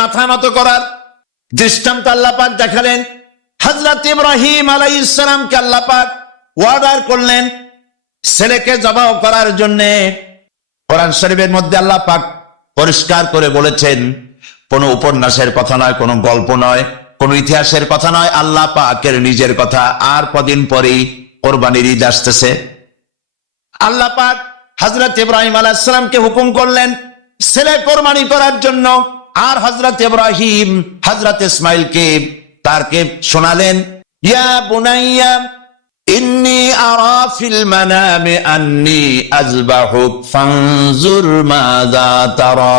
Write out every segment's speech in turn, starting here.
মাথা নত করার দৃষ্টান্ত আল্লাহ পাক দেখালেন। হযরত ইব্রাহিম আলাইহিস সালামকে আল্লাহ পাক অর্ডার করলেন ছেলেকে জবাহ করার জন্য। কোরআন শরীফের মধ্যে আল্লাহ পাক পরিষ্কার করে বলেছেন, কোনো উপন্যাসের কথা নয়, কোনো গল্প নয়, কোনো ইতিহাসের কথা নয়, আল্লাহ পাকের নিজের কথা। আর কদিন পরেই কোরবানির ঈদ আসতেছে। আল্লাহ পাক হযরত ইব্রাহিম আলাইহিস সালামকে হুকুম করলেন ছেলে কোরবানি করার জন্য। আর হযরত ইব্রাহিম হযরত ইসমাইলকে তারকে শোনালেন, ইয়া বুনাইয়া ইন্নী আরা ফিল মানামি আন্নী আযবাহুক ফানজুর মাযা তারা।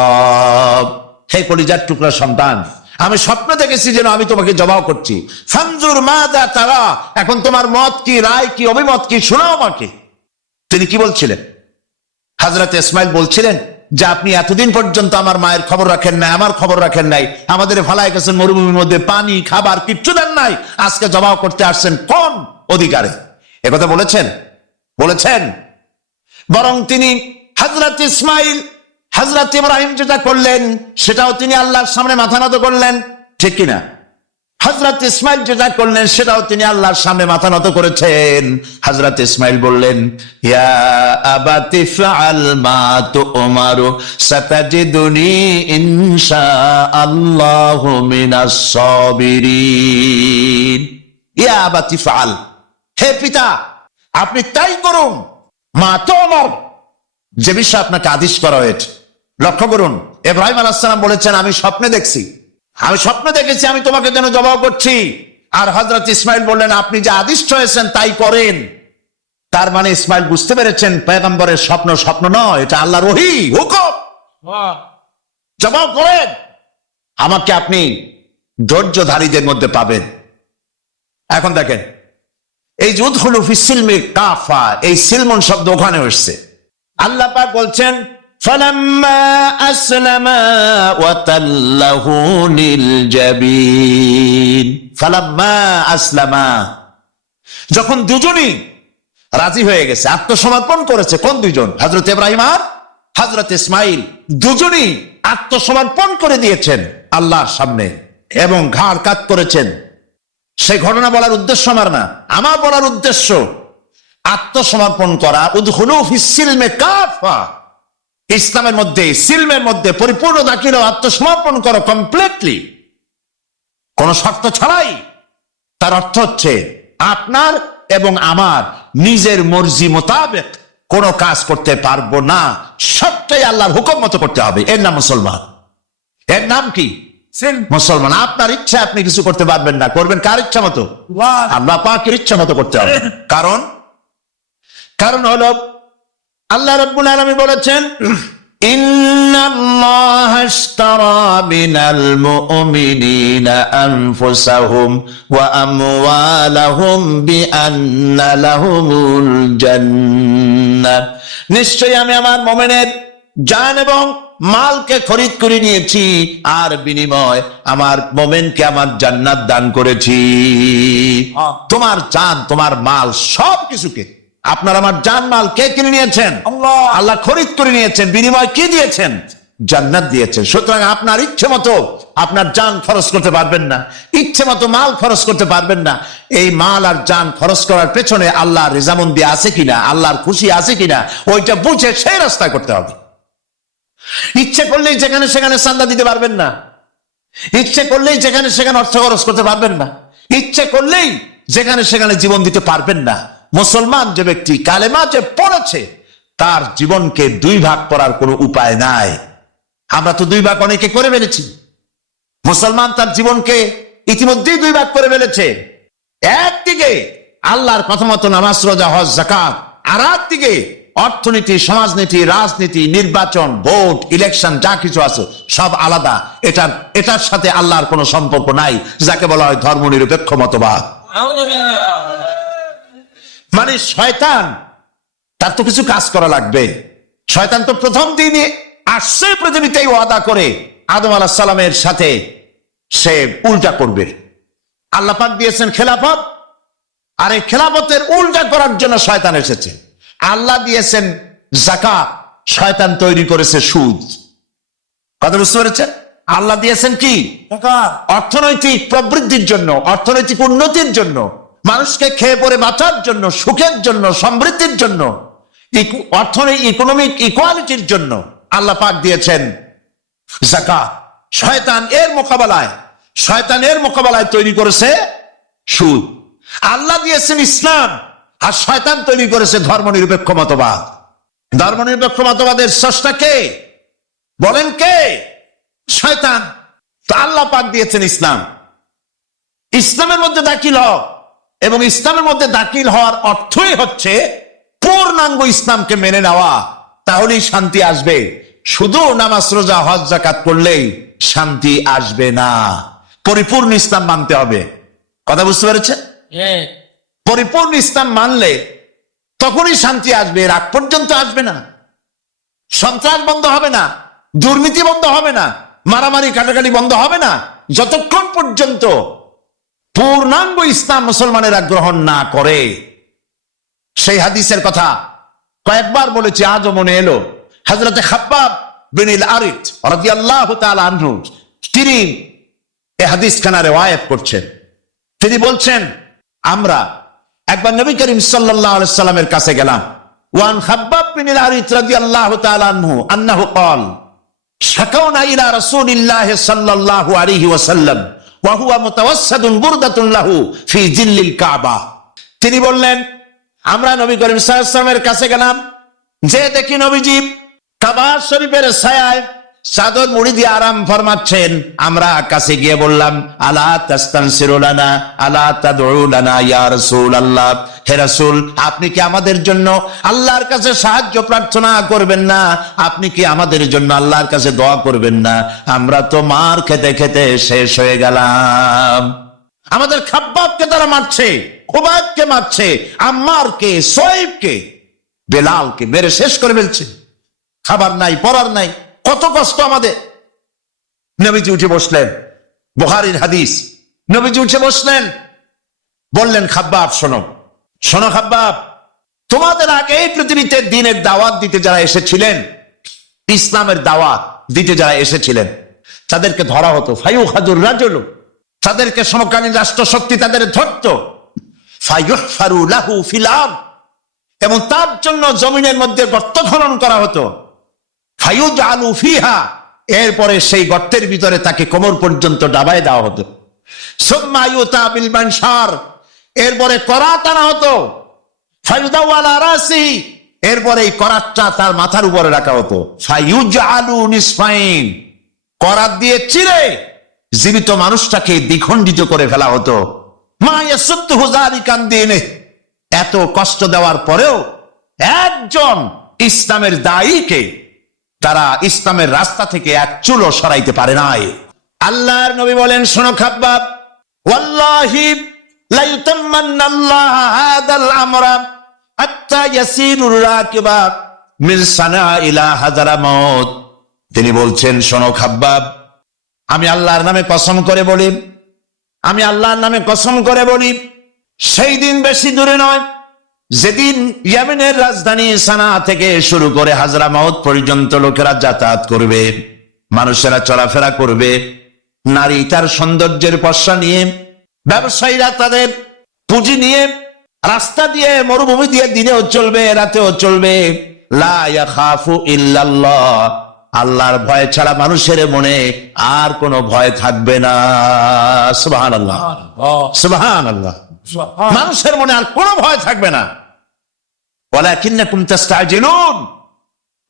হে কলিজার টুকরা সন্তান, আমি স্বপ্ন দেখেছি যেন আমি তোমাকে জবাহ করছি। ফানজুর মাযা তারা, এখন তোমার মত কি, রায় কি, অভিমত কি, শোনাও আমাকে। তিনি কি বলছিলেন? হযরত ইসমাইল বলছিলেন যে আপনি এতদিন পর্যন্ত আমার মায়ের খবর রাখেন নাই, আমার খবর রাখেন নাই, আমাদের ফালায় গেছেন মরুভূমির মধ্যে, পানি খাবার কিচ্ছু দেন নাই, আজকে জবাহ করতে আসছেন কোন অধিকারে? একথা বলেছেন? বলেছেন? বরং তিনি হযরত ইসমাইল হযরত ইব্রাহিম যেটা করলেন সেটাও তিনি আল্লাহর সামনে মাথা নত করলেন, ঠিক কিনা? হযরত ইসমাইল যেটা করলেন সেটাও তিনি আল্লাহর সামনে মাথা নত করেছেন। হযরত ইসমাইল বললেন, ইয়া আবাতি ফাআল মা তুমারু সাতাজিদুনি ইনশাআল্লাহু মিনাস সাবিরিন। ইয়া আবাতি ফাআল, হে পিতা আপনি তাই করুন, মা তুমার, যে বিষয়ে আপনাকে আদেশ করা হয়েছে। লক্ষ্য করুন, ইব্রাহিম আলাইহিস সালাম বলেছেন আমি স্বপ্নে দেখছি, আমি স্বপ্ন দেখেছি আমি তোমাকে যেন জবাহ করছি। আর হযরত ইসমাইল বললেন আপনি যে আদিষ্ট হয়েছেন তাই করেন। তার মানে ইসমাইল বুঝতে পেরেছেন পয়গম্বরের স্বপ্ন স্বপ্ন নয়, এটা আল্লাহর ওহী, হুকুম। জবাহ করেন। আমাকে আপনি ধৈর্যধারীদের মধ্যে পাবেন। এখন দেখেন, এই যে উদখুলু ফিস সিলমি কাফা, এই সিলমন শব্দ ওখানে এসেছে। আল্লাহ পাক বলছেন ফালাম্মা আসলামা ওয়া তাল্লাহু লিল জাবিন। ফালাম্মা আসলামা, যখন দুজনই রাজি হয়ে গেছে, আত্মসমর্পণ করেছে। কোন দুইজন? হযরত ইব্রাহিম আর হযরত ইসমাইল, দুজনই আত্মসমর্পণ করে দিয়েছেন আল্লাহর সামনে এবং ঘাড় কাত করেছেন। সেই ঘটনা বলার উদ্দেশ্য আমার না, আমার বলার উদ্দেশ্য আত্মসমর্পণ করা। উদখুলু ফিস সিলমি কাফা, ইসলামের মধ্যে, সিলমের মধ্যে পরিপূর্ণ দাখিল, আত্মসমর্পণ করো কমপ্লিটলি, কোন শর্ত ছাড়াই। তার অর্থ হচ্ছে আপনার এবং আমার নিজের মর্জি মোতাবেক কোনো কাজ করতে পারবো না, সবটাই আল্লাহর হুকুম মতো করতে হবে। এর নাম মুসলমান। এর নাম কি? মুসলমান। আপনার ইচ্ছা আপনি কিছু করতে পারবেন না, করবেন কার ইচ্ছা মতো? আল্লাহ পাকের ইচ্ছা মতো করতে হবে। কারণ হলো আল্লাহ রাব্বুল আলামিন বলেছেন, ইন্নাল্লাহা ইশতারা মিনাল মুমিনিনা আনফুসাহুম ওয়া আমওয়ালাহুম বিআন্না লাহুমুল জান্নাহ। নিশ্চয়ই আমি আমার মুমিনের জান এবং মালকে খরিদ করে নিয়েছি, আর বিনিময় আমার মুমিনকে আমার জান্নাত দান করেছি। তোমার জান, তোমার মাল, সব কিছুকে আপনার আমার জানমাল কে কিনে নিয়েছেন? আল্লাহ খরিদ করে নিয়েছেন। বিনিময় কি দিয়েছেন? জান্নাত দিয়েছেন। সুতরাং আপনার ইচ্ছে মতো আপনার জান খরচ করতে পারবেন না, ইচ্ছে মতো মাল খরচ করতে পারবেন না। এই মাল আর জান খরচ করার পেছনে আল্লাহর রেজামন্দি আছে কিনা, আল্লাহর খুশি আছে কিনা, ওইটা বুঝে সেই রাস্তায় করতে হবে। ইচ্ছে করলেই যেখানে সেখানে চাঁদা দিতে পারবেন না, ইচ্ছে করলেই যেখানে সেখানে অর্থ খরচ করতে পারবেন না, ইচ্ছে করলেই যেখানে সেখানে জীবন দিতে পারবেন না। মুসলমান যে ব্যক্তি কালেমা যে পড়েছে, তার জীবনকে দুই ভাগ করার কোনো উপায় নাই। আমরা তো দুই ভাগ অনেকে করে ফেলেছি। মুসলমান তার জীবনকে ইতিমধ্যেই দুই ভাগ করে ফেলেছে। একদিকে আল্লাহর কথা মতো নামাজ, রোজা, হজ, যাকাত, আর একদিকে অর্থনীতি, সমাজনীতি, রাজনীতি, নির্বাচন, ভোট, ইলেকশন, যা কিছু আছে সব আলাদা। এটার সাথে আল্লাহর কোনো সম্পর্ক নাই, যাকে বলা হয় ধর্মনিরপেক্ষ মতবাদ। মানে শয়তান, তার তো কিছু কাজ করা লাগবে। শয়তান তো প্রথম দিনে আসছে পৃথিবীতে ওয়াদা করে আদম আলাইহিস সালামের সাথে সে উল্টা করবে। আল্লাহ পাক দিয়েছেন খেলাফত, আর এই খেলাফতের উল্টা করার জন্য শয়তান এসেছে। আল্লাহ দিয়েছেন যাকাত, শয়তান তৈরি করেছে সুদ। কথা বুঝতে পেরেছেন? আল্লাহ দিয়েছেন কি? অর্থনৈতিক প্রবৃদ্ধির জন্য, অর্থনৈতিক উন্নতির জন্য, মানুষকে খেয়ে পরে বাঁচার জন্য, সুখের জন্য, সমৃদ্ধির জন্য, অর্থনৈতিক ইকোনমিক ইকুয়ালিটির জন্য আল্লাহ পাক দিয়েছেন যাকাত। শয়তানের মোকাবেলায় তৈরি করেছে সুদ। আল্লাহ দিয়েছেন ইসলাম, আর শয়তান তৈরি করেছে ধর্মনিরপেক্ষ মতবাদ। ধর্মনিরপেক্ষ মতবাদের স্রষ্টা কে? বলেন কে? শয়তান। তো আল্লাহ পাক দিয়েছেন ইসলাম। ইসলামের মধ্যে দাখিল হও, এবং ইসলামের মধ্যে দাখিল হওয়ার অর্থই হচ্ছে পূর্ণাঙ্গ ইসলামকে মেনে নেওয়া, তাহলেই শান্তি আসবে। শুধু নামাজ রোজা হজ যাকাত করলেই শান্তি আসবে না, পরিপূর্ণ ইসলাম মানতে হবে। কথা বুঝতে পেরেছেন? পরিপূর্ণ ইসলাম মানলে তখনই শান্তি আসবে, এর আগ পর্যন্ত আসবে না। সন্ত্রাস বন্ধ হবে না, দুর্নীতি বন্ধ হবে না, মারামারি কাটাকাটি বন্ধ হবে না, যতক্ষণ পর্যন্ত পূর্ণাঙ্গ ইসলাম মুসলমানেরা গ্রহণ না করে। সেই হাদিসের কথা কয়েকবার বলেছি, আজও মনে এলো। হযরতে খাব্বাব বিন আল-আরিত রাদিয়াল্লাহু তাআলা আনহু, তিনি এই হাদিসখানা রিওয়ায়াত করছেন। তিনি বলছেন, আমরা একবার নবী করিম সাল্লাল্লাহু আলাইহি সাল্লামের কাছে গেলাম। ওয়ান খাব্বাব বিন আল-আরিত রাদিয়াল্লাহু তাআলা আনহু আন্নাহু قال শাকাউনা ইলা রাসূলিল্লাহি সাল্লাল্লাহু আলাইহি ওয়াসাল্লাম ওয়া হুয়া মুতাওয়াসসাদুন বুরদাতুন লাহু ফি জিল্লিল কাবা। তিনি বললেন, আমরা নবী করিম সাল্লাল্লাহু আলাইহি ওয়াসাল্লামের কাছে গেলাম, যে দেখি নবীজি কাবা শরীফের ছায়ায় চাদর মুড়ি দিয়ে আরাম ফরমাচ্ছেন। আমরা কাছে গিয়ে বললাম, আলা তাস্তানসিরু লানা আলা তাদউ লানা ইয়া রাসূলুল্লাহ, হে রাসূল, আপনি কি আমাদের জন্য আল্লাহর কাছে সাহায্য প্রার্থনা করবেন না? আপনি কি আমাদের জন্য আল্লাহর কাছে দোয়া করবেন না? আমরা তো মার খেতে খেতে শেষ হয়ে গেলাম। আমাদের খাব্বাবকে তারা মারছে, খুবাইবকে মারছে, আম্মারকে, সোয়েবকে, বেলালকে মেরে শেষ করে ফেলছে। খাবার নাই, পরার নাই, কত কষ্ট আমাদের। নবীজি উঠে বসলেন, বুখারীর হাদিস। নবীজি উঠে বসলেন, বললেন, খাব্বাব শোনো, শোনো খাব্বাব, তোমাদের আগে এই পৃথিবীতে দ্বীনের দাওয়াত দিতে যারা এসেছিলেন, ইসলামের দাওয়াত দিতে যারা এসেছিলেন, তাদেরকে ধরা হতো। ফায়ুখাযুর রাজুলু, তাদেরকে সমকালীন রাষ্ট্রশক্তি তাদের ধরত। ফায়ুহফারু লাহু ফিল আরদ, এবং তার জন্য জমিনের মধ্যে গর্ত খনন করা হতো। ফায়ুজআলু ফিহা, এরপরে সেই গর্তের ভিতরে তাকে কোমর পর্যন্ত ডাবায় দেওয়া হতো। সুম্মা ইউতা বিল মানশার, এরপরে করাত আনা হতো। ফায়ুদাউ আলা রাসি, এরপরে এই করাতটা তার মাথার উপরে রাখা হতো। ফায়ুজআলু নিসফাইন, করাত দিয়ে চিরে জীবিত মানুষটাকে দ্বিখণ্ডিত করে ফেলা হতো। মা ইয়াসুদ্দুহু যালিকা আন দীনিহি, এত কষ্ট দেওয়ার পরেও একজন ইসলামের দায়ীকে তারা ইসলামের রাস্তা থেকে এক চুলও সরাইতে পারে নাই। আল্লাহর নবী বলেন, শোনো খাব্বাব, ওয়াল্লাহি লা ইউতাম্মান্নাল্লাহু হাদাল আমরা হাত্তা ইয়াসিরুর রাকিবা মিন সানা ইলা হাযরামাউত। তিনি বলছেন, শোনো খাব্বাব, আমি আল্লাহর নামে কসম করে বলি, আমি আল্লাহর নামে কসম করে বলি, সেই দিন বেশি দূরে নয় যেদিন ইয়েমেনের রাজধানী সানা থেকে শুরু করে হাজরামাউত পর্যন্ত লোকেরা যাতায়াত করবে, মানুষেরা চলাফেরা করবে, নারী তার সৌন্দর্যের পশ্চা নিয়ে, ব্যবসায়ীরা তাদের পুঁজি নিয়ে রাস্তা দিয়ে, মরুভূমি দিয়ে দিনেও চলবে, রাতেও চলবে। লা ইয়াখাফু ইল্লাল্লাহ, আল্লাহর ভয় ছাড়া মানুষের মনে আর কোনো ভয় থাকবে না। সুবহানাল্লাহ, সুবহানাল্লাহ। মানুষের মনে আর কোনো ভয় থাকবে না। ওয়ালাকিন্নাকুম তাস্তাজিলুন,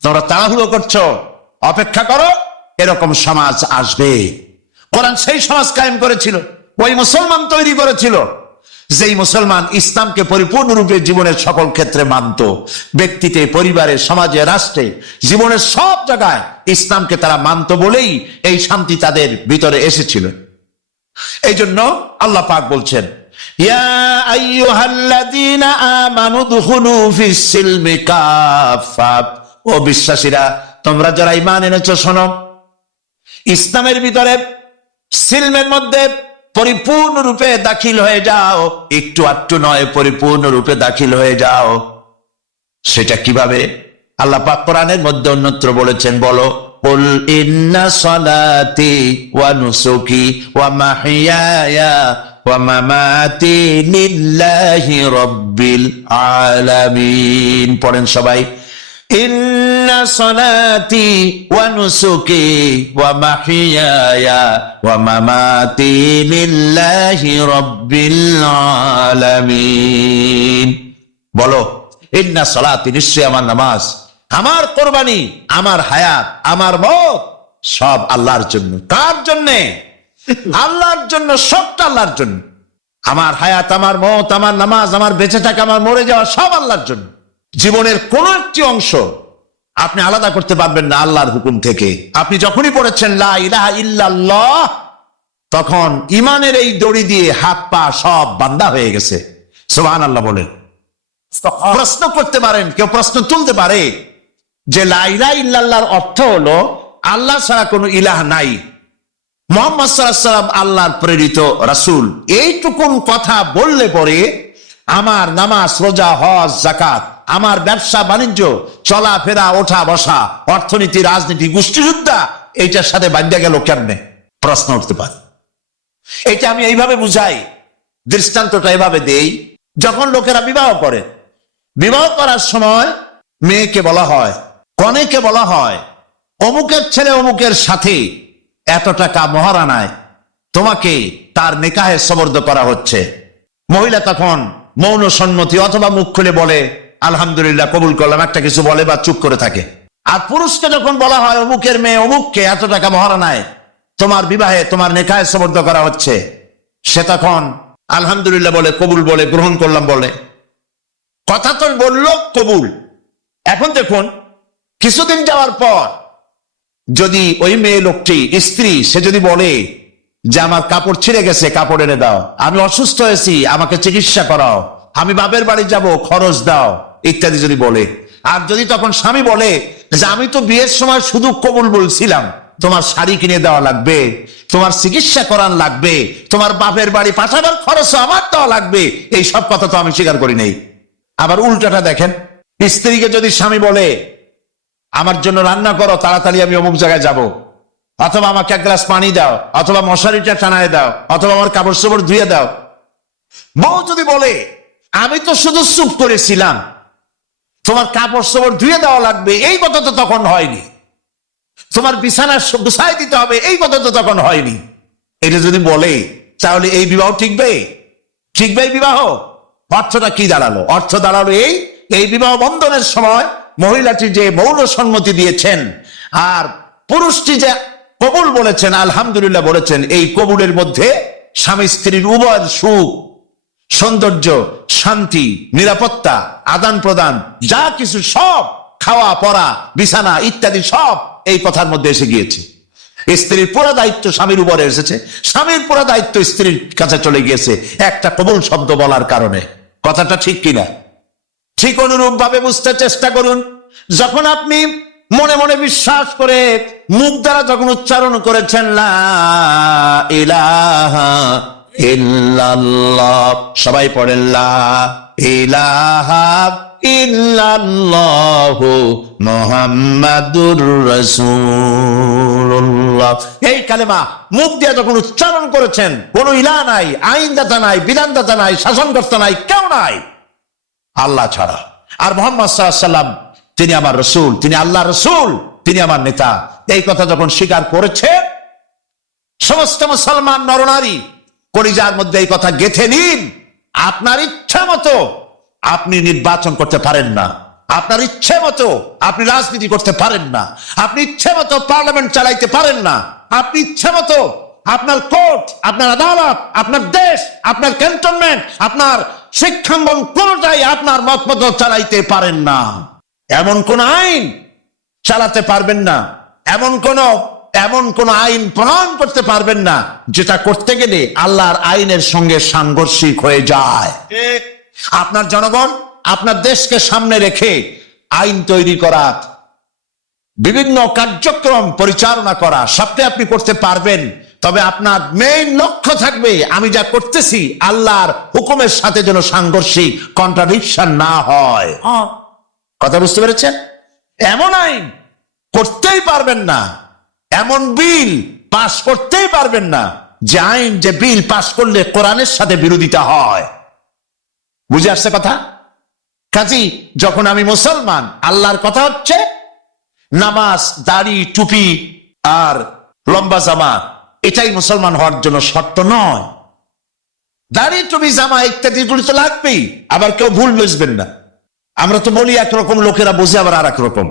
তোমরা তাড়াহুড়ো করছো, অপেক্ষা করো, এরকম সমাজ আসবে। কোরআন সেই সমাজ কায়েম করেছিল, ওই মুসলমান তৈরি করেছিল, যেই মুসলমান ইসলামকে পরিপূর্ণরূপে জীবনের সকল ক্ষেত্রে মানত। ব্যক্তিতে, পরিবারে, সমাজে, রাষ্ট্রে, জীবনের সব জায়গায় ইসলামকে তারা মানত বলেই এই শান্তি তাদের ভিতরে এসেছিল। এই জন্য আল্লাহ পাক বলছেন, ইয়া আইয়ুহাল্লাযীনা আমানু দুখুলু ফিস সিলমি কাফা, ও বিশ্বাসীরা, তোমরা যারা ঈমান এনেছো, শোনো, ইসলামের ভিতরে, সিলমের মধ্যে পরিপূর্ণরূপে দাখিল হয়ে যাও। একটু আটটু নয়, পরিপূর্ণরূপে দাখিল হয়ে যাও। সেটা কিভাবে? আল্লাহ পাক কোরআনের মধ্যে অন্যত্র বলেছেন, বলো কুল ইন্না সালাতি ওয়া নুসুকি ওয়া মাহইয়ায়া ওয়া মামাতি লিল্লাহি রাব্বিল আলামিন। পড়েন সবাই, ইন্না সালাতি ওয়া নুসুকি ওয়া মাহইয়ায়া ওয়া মামাতি লিল্লাহি রাব্বিল আলামিন। বলো, ইন্না সালাতি, নিশ্চয় আমার নামাজ, আমার কোরবানি, আমার হায়াত, আমার মওত সব আল্লাহর জন্য। কার জন্য? আল্লাহর জন্য, সবটা আল্লাহর জন্য। আমার হায়াত, আমার মওত, আমার নামাজ, আমার বেঁচে থাকা, আমার মরে যাওয়া সব আল্লাহর জন্য। জীবনের কোন একটি অংশ আপনি আলাদা করতে পারবেন না আল্লাহর হুকুম থেকে। আপনি যখনই পড়েছেন লা ইলাহা ইল্লাল্লাহ, তখন ইমানের এই দড়ি দিয়ে হাত পা সব বান্ধা হয়ে গেছে। সুবহানাল্লাহ বলেন। প্রশ্ন করতে পারেন, কেউ প্রশ্ন তুলতে পারে যে লা ইলাহা ইল্লাল্লাহর অর্থ হলো আল্লাহ ছাড়া কোনো ইলাহ নাই, মুহাম্মদ সাল্লাল্লাহু আলাইহি ওয়াসাল্লাম আল্লাহর প্রেরিত রাসূল। এইটুকুন কথা বললে পরে আমার নামাজ, রোজা, হজ, যাকাত, আমার ব্যবসা বাণিজ্য, চলাফেরা, ওঠা বসা, অর্থনীতি, রাজনীতি, গোষ্ঠীযুদ্ধা এইটার সাথে বাঁধা গেল কেমনে? প্রশ্ন উঠতে পারে। এটা আমি এইভাবে বুঝাই, দৃষ্টান্তটা এভাবে দেই। যখন লোকেরা বিবাহ করে, বিবাহ করার সময় মেয়েকে বলা হয়, কনেকে বলা হয়, অমুকের ছেলে অমুকের সাথে এত টাকা মহারানায় তোমাকে তার নিকাহে সবর্দ করা হচ্ছে। মহিলা তখন মৌন সম্মতি অথবা মুখ খুলে বলে আলহামদুলিল্লাহ, কবুল করলাম, একটা কিছু বলে বা চুপ করে থাকে। আর পুরুষকে যখন বলা হয় অমুকের মেয়ে অমুককে এত টাকা মহারানায় তোমার বিবাহে, তোমার নিকাহে সবর্দ করা হচ্ছে, সে তখন আলহামদুলিল্লাহ বলে, কবুল বলে, গ্রহণ করলাম বলে। কথা তো বলল কবুল। এখন দেখুন, কিছুদিন যাওয়ার পর যদি ওই মেয়ে লোকটি, স্ত্রী, সে যদি বলে যে আমার কাপড় ছিঁড়ে গেছে, কাপড় এনে দাও, আমি অসুস্থ হয়েছি, আমাকে চিকিৎসা করাও, আমি বাপের বাড়ি যাব, খরচ দাও, ইত্যাদি যদি বলে। আর যদি তখন স্বামী বলে যে আমি তো বিয়ের সময় শুধু কবুল বলছিলাম, তোমার শাড়ি কিনে দেওয়া লাগবে, তোমার চিকিৎসা করান লাগবে, তোমার বাপের বাড়ি পাঠাবার খরচ আমার দেওয়া লাগবে, এই সব কথা তো আমি স্বীকার করি নাই। আবার উল্টাটা দেখেন, স্ত্রীকে যদি স্বামী বলে আমার জন্য রান্না করো, তাড়াতাড়ি আমি অমুক জায়গায় যাব, অথবা আমাকে এক গ্লাস পানি দাও, অথবা মশারিটা টানায় দাও, অথবা আমার কাপড় চোপড় ধুয়ে দাও। বউ যদি বলে আমি তো শুধু চুপ করেছিলাম, তোমার কাপড় চোপড় ধুয়ে দেওয়া লাগবে, এই কথা তো তখন হয়নি, তোমার বিছানা গুছাই দিতে হবে, এই কথা তো তখন হয়নি, এটা যদি বলে, তাহলে এই বিবাহ টিকবে? টিকবে এই বিবাহ? অর্থটা কি দাঁড়ালো? অর্থ দাঁড়ালো এই বিবাহ বন্ধনের সময় মহিলাটি যে মৌন সম্মতি দিয়েছেন আর পুরুষটি যে কবুল বলেছেন, আলহামদুলিল্লাহ বলেছেন, এই কবুলের মধ্যে স্বামী স্ত্রীর উভয়ের সুখ, সৌন্দর্য, শান্তি, নিরাপত্তা, আদান প্রদান, যা কিছু সব, খাওয়া পড়া, বিছানা ইত্যাদি সব এই কথার মধ্যে এসে গিয়েছে। স্ত্রীর পুরো দায়িত্ব স্বামীর উপরে এসেছে, স্বামীর পুরো দায়িত্ব স্ত্রীর কাছে চলে গিয়েছে একটা কবুল শব্দ বলার কারণে। কথাটা ঠিক কিনা? ঠিক অনুরূপ ভাবে বুঝতে চেষ্টা করুন। যখন আপনি মনে মনে বিশ্বাস করে মুখ দ্বারা যখন উচ্চারণ করেছেন লা ইলাহা ইল্লাল্লাহ, সবাই পড়েন লা ইলাহা ইল্লাল্লাহু মুহাম্মাদুর রাসূলুল্লাহ, এই কালেমা মুখ দিয়ে যখন উচ্চারণ করেছেন, কোন ইলাহ নাই, আইনদাতা নাই, বিধানদাতা নাই, শাসনকর্তা নাই, কেউ নাই আল্লাহ ছাড়া। আর মুহাম্মদ সাল্লাল্লাহু আলাইহি ওয়াসাল্লাম তিনি আমার রাসূল, তিনি আল্লাহর রাসূল, তিনি আমার নেতা, এই কথা যখন স্বীকার করেছে, সমস্ত মুসলমান নরনারী কলিজার মধ্যে এই কথা গেঁথে নিন। আপনার ইচ্ছা মতো আপনি নির্বাচন করতে পারেন না, আপনার ইচ্ছে মতো আপনি রাজনীতি করতে পারেন না, আপনি ইচ্ছে মতো পার্লামেন্ট চালাইতে পারেন না, আপনি ইচ্ছে মতো আপনার কোর্ট, আপনার আদালত, আপনার দেশ, আপনার ক্যান্টনমেন্ট, আপনার শিক্ষাঙ্গন কোনটাই আপনার মত মতো চালাইতে পারেন না। এমন কোন আইন চালাতে পারবেন না, এমন কোন আইন প্রণয়ন করতে পারবেন না যেটা করতে গেলে আল্লাহর আইনের সঙ্গে সাংঘর্ষিক হয়ে যায়। আপনার জনগণ, আপনার দেশকে সামনে রেখে আইন তৈরি করা, বিভিন্ন কার্যক্রম পরিচালনা করা সবটাই আপনি করতে পারবেন, তবে আপনার মেইন লক্ষ্য থাকবে আমি যা করতেছি আল্লাহর হুকুমের সাথে যেন সাংঘর্ষিক, কন্ট্রাডিকশন না হয়। কথা বুঝতে পেরেছেন? এমন আইন করতেই পারবেন না, এমন বিল পাশ করতেই পারবেন না যে আইন, যে বিল পাশ করলে কোরআনের সাথে বিরোধিতা হয়। বুঝে আসছে কথা? কাজী যখন আমি মুসলমান, আল্লাহর কথা হচ্ছে নামাজ, দাড়ি, টুপি আর লম্বা জামা, এটাই মুসলমান হওয়ার জন্য শর্ত নয়। দাড়ি, টুপি, জামা ইত্যাদি গুলি তো লাগবেই। আবার কেউ ভুল বুঝবেন না, আমরা তো বলি একরকম, লোকেরা বুঝে আবার আর এক রকম,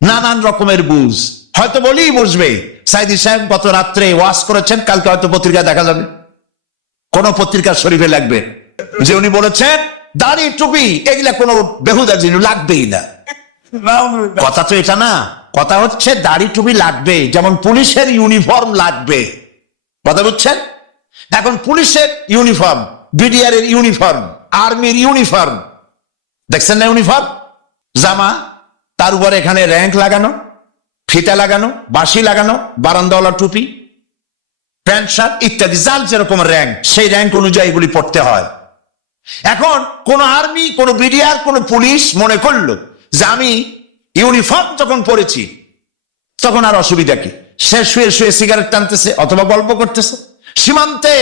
নানান রকমের বুঝ। হয়তো বলি বুঝবে, সাইদি সাহেব গত রাত্রে ওয়াজ করেছেন, কালকে হয়তো পত্রিকা দেখা যাবে, কোন পত্রিকার শরীফে লাগবে যে উনি বলেছেন দাড়ি, টুপি এগুলা কোনো বেহুদা জিনিস লাগবেই না। কথা তো এটা না, কথা হচ্ছে দাড়ি, টুপি লাগবে, যেমন পুলিশের ইউনিফর্ম লাগবে। কথা বুঝছেন? এখন পুলিশের ইউনিফর্ম, বিডিআর এর ইউনিফর্ম, আর্মির ইউনিফর্ম, দেখছেন না ইউনিফর্ম, জামা, তার উপরে এখানে র্যাঙ্ক লাগানো, ফিতা লাগানো, বাঁশি লাগানো, বারান্দাওয়ালা টুপি, প্যান্ট শার্ট ইত্যাদি, যার যেরকম র্যাঙ্ক সেই র্যাঙ্ক অনুযায়ী এগুলি পড়তে হয়। এখন কোন আর্মি, কোন বিডিআর, কোন পুলিশ মনে করলো যে আমি ইউনিফর্ম যখন পড়েছি তখন আর অসুবিধা কি, সে শুয়ে শুয়ে সিগারেট টানতেছে অথবা গল্প করতেছে, সীমান্তে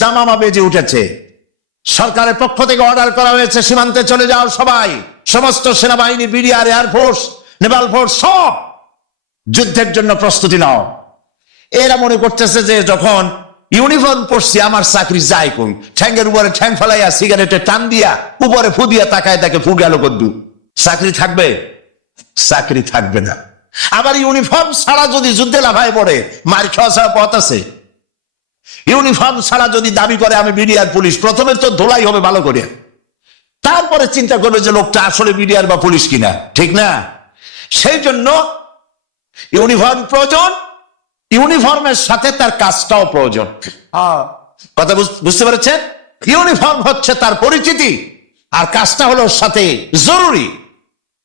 দামামা বেজে উঠেছে, সরকারের পক্ষ থেকে অর্ডার করা হয়েছে সীমান্তে চলে যাও সবাই, সমস্ত সেনাবাহিনী, বিডিআর, এয়ারফোর্স, নেভাল ফোর্স সব যুদ্ধের জন্য প্রস্তুতি নাও। এরা মনে করতেছে যে যখন ইউনিফর্ম পরছি আমার চাকরি যায় কই, ঠ্যাঙ্গের উপরে ঠ্যাং ফেলাইয়া সিগারেটে টান দিয়া উপরে ফু দিয়া তাকায়, তাকে ফু গেল কদ্দু, চাকরি থাকবে? চাকরি থাকবে না। আবার ইউনিফর্ম ছাড়া যদি যুদ্ধে লাফায় পড়ে, মার খাওয়া ছাড়া পথ আছে? ইউনিফর্ম ছাড়া যদি দাবি করে আমি বিডিআর পুলিশ, প্রথমে তো ধোলাই হবে ভালো করে, তারপরে চিন্তা করবে যে লোকটা আসলে বিডিআর বা পুলিশ কিনা, ঠিক না? সেই জন্য ইউনিফর্ম প্রয়োজন, ইউনিফর্মের সাথে তার কাজটাও প্রয়োজন। কথা বুঝতে পেরেছেন? ইউনিফর্ম হচ্ছে তার পরিচিতি, আর কাজটা হলো সাথে জরুরি,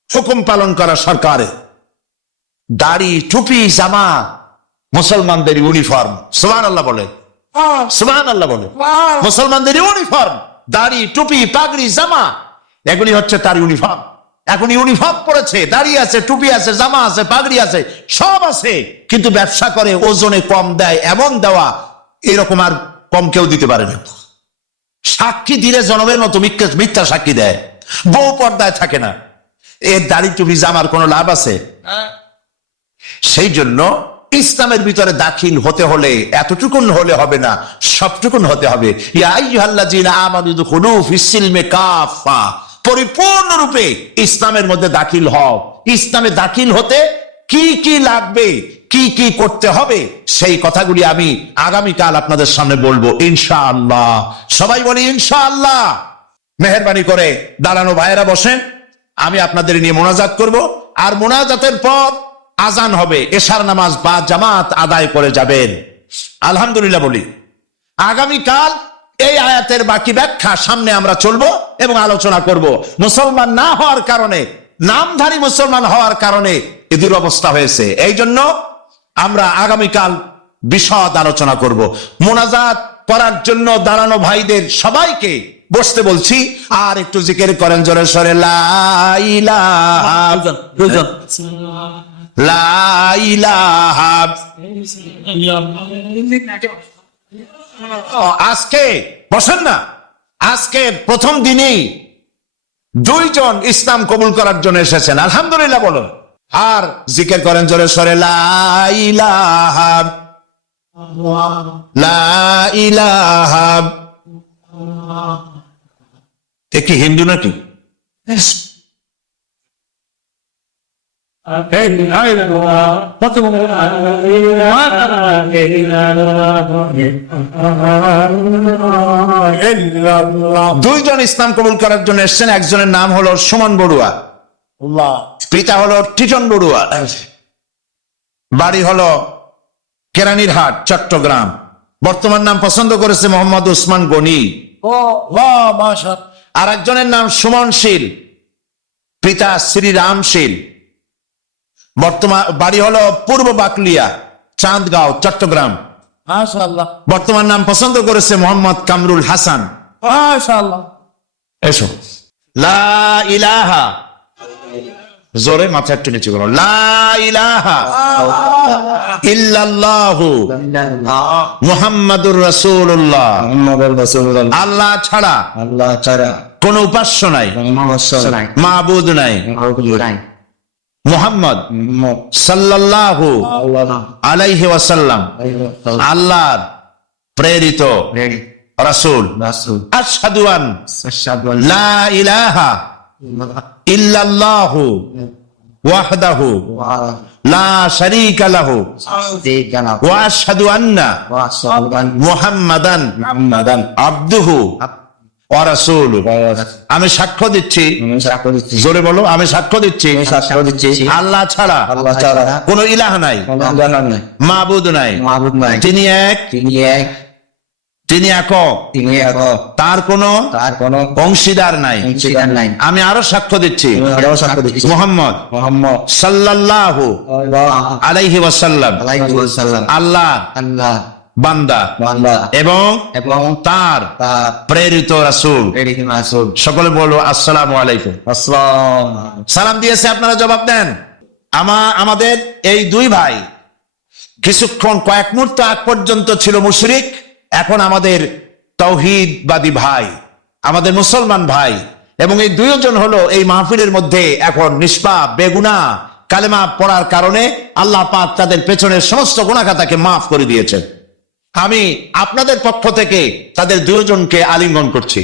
হুকুম পালন করা সরকারের। দাড়ি, টুপি, জামা মুসলমানদের ইউনিফর্ম। সুবহানাল্লাহ বলে, সুবহানাল্লাহ বলে। মুসলমানদের ইউনিফর্ম, দাড়ি, টুপি, পাগড়ি, জামা, এগুলি হচ্ছে তার ইউনিফর্ম। এখন ইউনিফর্ম পড়েছে, দাড়ি আছে, টুপি আছে, জামা আছে, পাগড়ি আছে, সব আছে, কিন্তু ব্যবসা করে ওজনে কম দেয়, এমন দেওয়া এরকম আর কম কেউ দিতে পারে না। সাক্ষী দিলে জনমের মতো মিথ্যা সাক্ষী দেয়, বউ পর্দায় থাকে না, এর দাড়ি, টুপি, জামার কোনো লাভ আছে? সেই জন্য ইসলামের ভিতরে দাখিল হতে হলে এতটুকুন হলে হবে না, সবটুকুন হতে হবে। ইয়া আইয়ুহাল্লাযীনা আমানু দুখুলু ফিস-সিলমি কাফা, পরিপূর্ণরূপে ইসলামের মধ্যে দাখিল হও। ইসলামে দাখিল হতে কি কি লাগবে, কি কি করতে হবে, সেই কথাগুলি আমি আগামীকাল আপনাদের সামনে বলবো ইনশাআল্লাহ। সবাই বলি ইনশাআল্লাহ। মেহেরবানি করে দাঁড়ানো ভাইয়েরা বসেন, আমি আপনাদের নিয়ে মোনাজাত করব, আর মোনাজাতের পর আজান হবে, এশার নামাজ বা জামাত আদায় করে যাবেন। আলহামদুলিল্লাহ বলি। আগামীকাল এই আয়াতের বাকি ব্যাখ্যা সামনে আমরা চলবো এবং আলোচনা করব। মুসলমান না হওয়ার কারণে, নামধারী মুসলমান হওয়ার কারণে এ দুরবস্থা হয়েছে, এই জন্য আমরা আগামীকাল বিশদ আলোচনা করব। মোনাজাত করার জন্য দাঁড়ানো ভাইদের সবাইকে বসতে বলছি, আর একটু জিকির করেন জোরে সরে, লা ইলাহা লা ইলাহা। আজকে বসেন না, আজকে প্রথম দিনেই 2 জন ইসলাম কবুল করার জন্য এসেছেন, আলহামদুলিল্লাহ বলুন। আর জিকির করেন জোরে সরে, লা ইলাহা লা ইলাহা। এ কি হিন্দু নাকি? দুইজন ইসলাম কবুল করার জন্য এসছেন। একজনের নাম হলো সুমন বড়ুয়া, পিতা হলো টিটন বড়ুয়া, বাড়ি হলো কেরানীরহাট, চট্টগ্রাম। বর্তমান নাম পছন্দ করেছে মোহাম্মদ উসমান গনি। আর একজনের নাম সুমন শীল, পিতা শ্রীরাম শীল, বর্তমান বাড়ি হলো পূর্ব বাকলিয়া, চাঁদগাঁও, চট্টগ্রাম। বর্তমান নাম পছন্দ করেছে মোহাম্মদ কামরুল হাসান। এসো। লা ইলাহা জোরে মাথা একটু নিচু করো। লা ইলাহা ইল্লাল্লাহু মুহাম্মাদুর রাসূলুল্লাহ। মুহাম্মাদুর রাসূলুল্লাহ। আল্লাহ ছাড়া আল্লাহ ছাড়া কোন উপাস্য নাই, নাই, মাবুদ নাই। নাই। মুহাম্মদ মুহাম্মদ সাল্লাল্লাহু সাল্লাল্লাহু আলাইহি ওয়াসাল্লাম আলাইহি ওয়াসাল্লাম আল্লাহর প্রেরিত রাসূল। রাসূল। আশহাদু আন আশহাদু আন লা ইলাহা ইল্লাল্লাহু ওয়াহদাহু লা শারীকা লাহু ওয়া আশহাদু আন্না মুহাম্মাদান আবদুহু ওয়া রাসূলুহু। আমি সাক্ষ্য দিচ্ছি, জোরে বলো, আমি সাক্ষ্য দিচ্ছি আল্লাহ ছাড়া আল্লাহ ছাড়া কোনো ইলাহ নাই, নাই, মাবুদ নাই। মাবুদ নাই। তিনি এক, তিনি এক, তিনি একক, তিনি এক, তার কোনো তার কোনো অংশীদার নাই। অংশীদার নাই। আমি আরো সাক্ষ্য দিচ্ছি আরো সাক্ষ্য দিচ্ছি মুহাম্মদ মুহাম্মদ সাল্লাল্লাহু আলাইহি ওয়াসাল্লাম আলাইহি ওয়াসাল্লাম আল্লাহ আল্লাহ বান্দা বান্দা এবং এবং তার তার প্রেরিত রাসূল। প্রেরিত রাসূল। সকলে বলো আসসালামু আলাইকুম। আসসালাম। সালাম দিয়েছে, আপনারা জবাব দেন। আমাদের এই দুই ভাই কিছুক্ষণ কয়েক মুহূর্ত আগ পর্যন্ত ছিল মুশরিক, এখন আমাদের তাওহীদবাদী ভাই, আমাদের মুসলমান ভাই। এবং এই দুইজন হলো এই মাহফিলের মধ্যে এখন নিষ্পাপ বেগুনাহ কালেমা পড়ার কারণে আল্লাহ পাক তাদের পেছনের সমস্ত গুনাহ খাতাকে মাফ করে দিয়েছেন। আমি আপনাদের পক্ষ থেকে তাদের দুজনকে আলিঙ্গন করছি।